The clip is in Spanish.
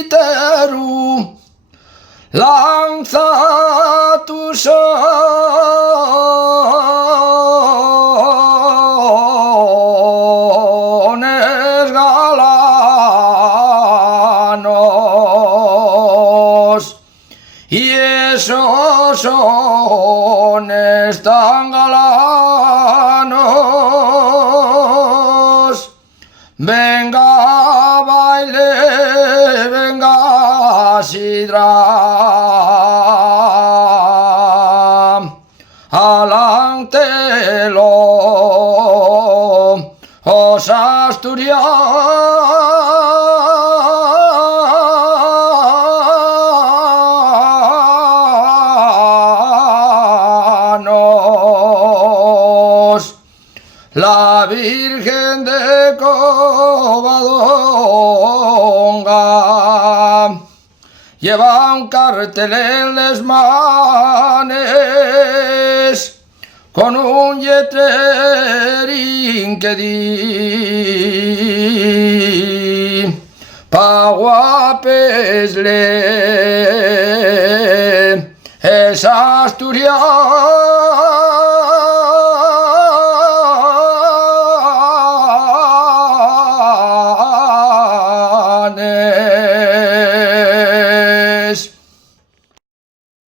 Taitaiteru, lanza tus sones galanos, y esos sones tan galanos, venga baile, venga sidra, alantelo, os asturianos, la Virgen de Covadonga lleva un cartel en las manes con un letrerín que di pa guapesle es asturiano.